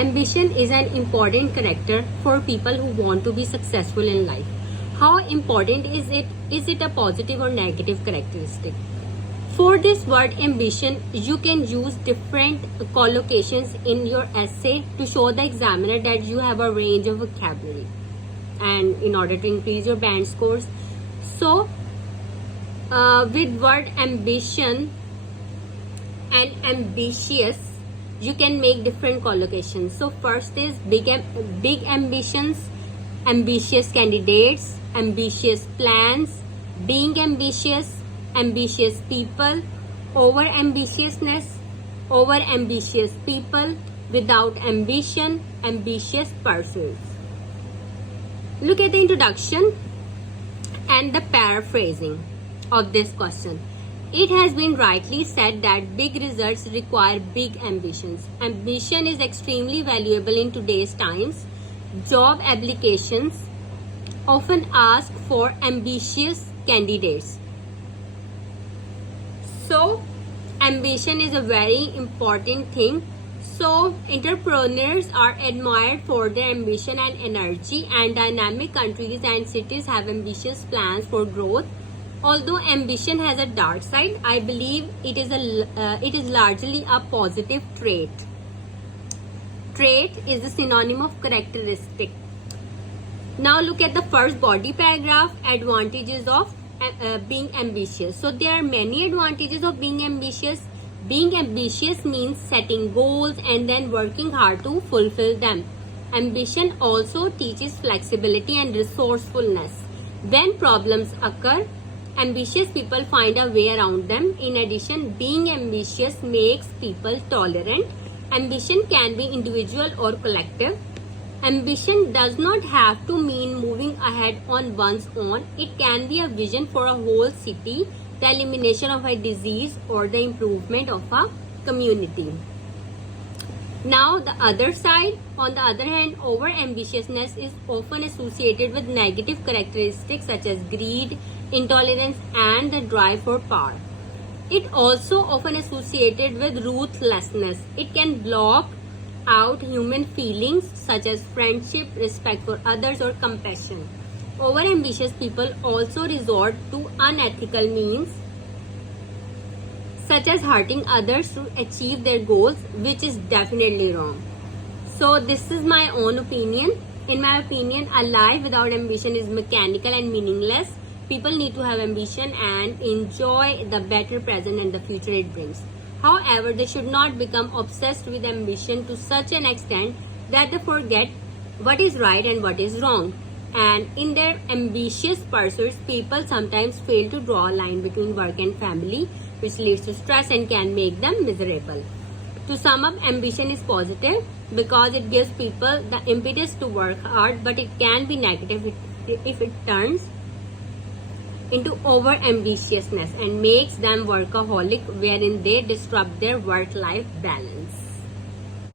Ambition is an important character for people who want to be successful in life. How important is it? Is it a positive or negative characteristic? For this word ambition, you can use different collocations in your essay to show the examiner that you have a range of vocabulary and in order to increase your band scores. So, with word ambition and ambitious, you can make different collocations. So first is big ambitions, ambitious candidates, ambitious plans, being ambitious, ambitious people, over ambitiousness, over ambitious people, without ambition, ambitious pursuits. Look at the introduction and the paraphrasing of this question. It has been rightly said that big results require big ambitions. Ambition is extremely valuable in today's times. Job applications often ask for ambitious candidates. So, ambition is a very important thing. So, entrepreneurs are admired for their ambition and energy, and dynamic countries and cities have ambitious plans for growth. Although ambition has a dark side, I believe it is largely a positive trait. Trait is a synonym of characteristic. Now look at the first body paragraph, advantages of being ambitious. So there are many advantages of being ambitious. Being ambitious means setting goals and then working hard to fulfill them. Ambition also teaches flexibility and resourcefulness. When problems occur, ambitious people find a way around them. In addition, being ambitious makes people tolerant. Ambition can be individual or collective. Ambition does not have to mean moving ahead on one's own. It can be a vision for a whole city, the elimination of a disease, or the improvement of a community. Now, the other side, on the other hand, over-ambitiousness is often associated with negative characteristics such as greed, intolerance, and the drive for power. It also often associated with ruthlessness. It can block out human feelings such as friendship, respect for others, or compassion. Over-ambitious people also resort to unethical means such as hurting others to achieve their goals, which is definitely wrong. So this is my own opinion. In my opinion, a life without ambition is mechanical and meaningless. People need to have ambition and enjoy the better present and the future it brings. However, they should not become obsessed with ambition to such an extent that they forget what is right and what is wrong. And in their ambitious pursuits, people sometimes fail to draw a line between work and family, which leads to stress and can make them miserable. To sum up, ambition is positive because it gives people the impetus to work hard, but it can be negative if it turns into over-ambitiousness and makes them workaholic, wherein they disrupt their work-life balance.